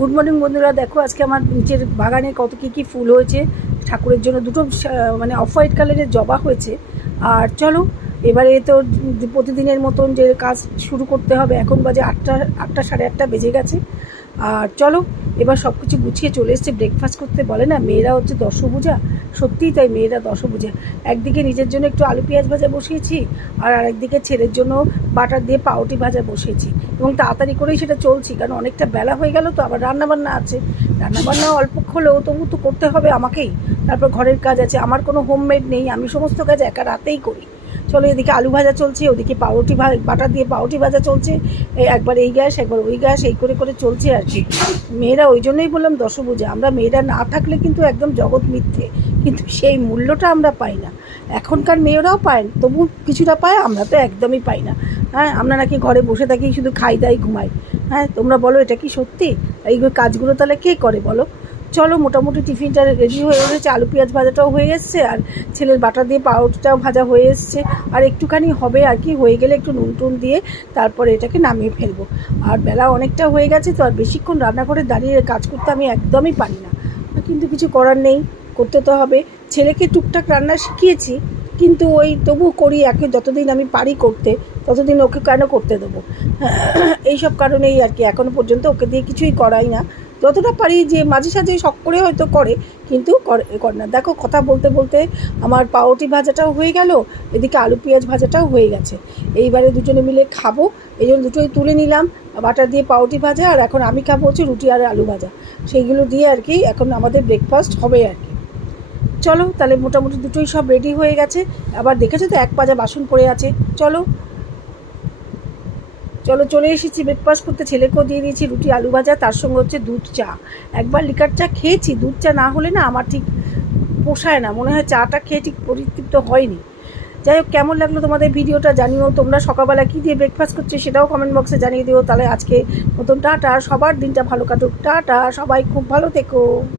Good morning বন্ধুরা, দেখো আজকে আমার নিচের বাগানে কত কী ফুল হয়েছে। ঠাকুরের জন্য দুটো মানে অফ হোয়াইট কালারের জবা হয়েছে। আর চলো এবারে তো প্রতিদিনের মতন যে কাজ শুরু করতে হবে। এখন বাজে 8টা সাড়ে 8টা বেজে গেছে। আর চলো এবার সব কিছু গুছিয়ে চলে এসছে ব্রেকফাস্ট করতে। বলে না মেয়েরা হচ্ছে দশভুজা, সত্যিই তাই, মেয়েরা দশভুজা। একদিকে নিজের জন্য একটু আলু পেঁয়াজ ভাজা বসিয়েছি, আর আরেকদিকে ছেলের জন্য বাটার দিয়ে পাউরুটি ভাজা বসিয়েছি, এবং তাড়াতাড়ি করেই সেটা চলছি, কারণ অনেকটা বেলা হয়ে গেল তো। আবার রান্নাবান্না আছে, রান্নাবান্না অল্প হলেও তবু তো করতে হবে আমাকেই। তারপর ঘরের কাজ আছে, আমার কোনো হোমমেড নেই, আমি সমস্ত কাজ একা রাতেই করি। চলো এদিকে আলু ভাজা চলছে, ওদিকে পাউরুটি বাটার দিয়ে পাউরুটি ভাজা চলছে, একবার এই গ্যাস একবার ওই গ্যাস, এই করে করে চলছে আর কি। মেয়েরা ওই জন্যই বললাম দশভুজা। আমরা মেয়েরা না থাকলে কিন্তু একদম জগৎ মিথ্যে, কিন্তু সেই মূল্যটা আমরা পাই না। এখনকার মেয়েরাও পায়, তবু কিছুটা পায়, আমরা তো একদমই পাই না। হ্যাঁ, আমরা নাকি ঘরে বসে থাকি, শুধু খাই দাই ঘুমাই। হ্যাঁ, তোমরা বলো এটা কি সত্যি? এই কাজগুলো তাহলে কে করে বলো? চলো মোটামুটি টিফিনটা রেডি হয়ে গেছে, আলু পেঁয়াজ ভাজাটাও হয়ে এসছে, আর ছেলের বাটা দিয়ে পাউরুটিটাও ভাজা হয়ে এসছে। আর একটুখানি হবে আর কি, হয়ে গেলে একটু নুন টুন দিয়ে তারপরে এটাকে নামিয়ে ফেলবো। আর বেলা অনেকটা হয়ে গেছে তো, আর বেশিক্ষণ রান্নাঘরে দাঁড়িয়ে কাজ করতে আমি একদমই পারি না, কিন্তু কিছু করার নেই, করতে তো হবে। ছেলেকে টুকটাক রান্না শিখিয়েছি, কিন্তু ওই তবু করি, একে যতদিন আমি পারি করতে ততদিন ওকে কেন করতে দেবো? এইসব কারণেই আর কি এখনও পর্যন্ত ওকে দিয়ে কিছুই করাই না। যতটা পারি, যে মাঝে সাঝে শখ করে হয়তো করে, কিন্তু করে না। দেখো কথা বলতে বলতে আমার পাউরুটি ভাজাটাও হয়ে গেল, এদিকে আলু পেঁয়াজ ভাজাটাও হয়ে গেছে। এইবারে দুজনে মিলে খাবো, এই জন্য দুটোই তুলে নিলাম, বাটার দিয়ে পাউরুটি ভাজা, আর এখন আমি খাবো হচ্ছে রুটি আর আলু ভাজা। সেইগুলো দিয়ে আর কি এখন আমাদের ব্রেকফাস্ট হবে আর কি। চলো তাহলে মোটামুটি দুটোই সব রেডি হয়ে গেছে। আবার দেখেছো তো এক পাজা বাসন পড়ে আছে। চলো চলো চলে এসেছি ব্রেকফাস্ট করতে। ছেলেকেও দিয়ে দিয়েছি রুটি আলু ভাজা, তার সঙ্গে হচ্ছে দুধ চা। একবার লিকার চা খেয়েছি, দুধ চা না হলে না আমার ঠিক পোষায় না, মনে হয় চাটা খেয়ে ঠিক পরিতৃপ্ত হয়নি। যাই হোক, কেমন লাগলো তোমাদের ভিডিওটা জানিও। তোমরা সকালবেলা কী দিয়ে ব্রেকফাস্ট করছো সেটাও কমেন্ট বক্সে জানিয়ে দিও। তাহলে আজকে নতুন টাটা, সবার দিনটা ভালো কাটুক। টাটা, সবাই খুব ভালো থেকো।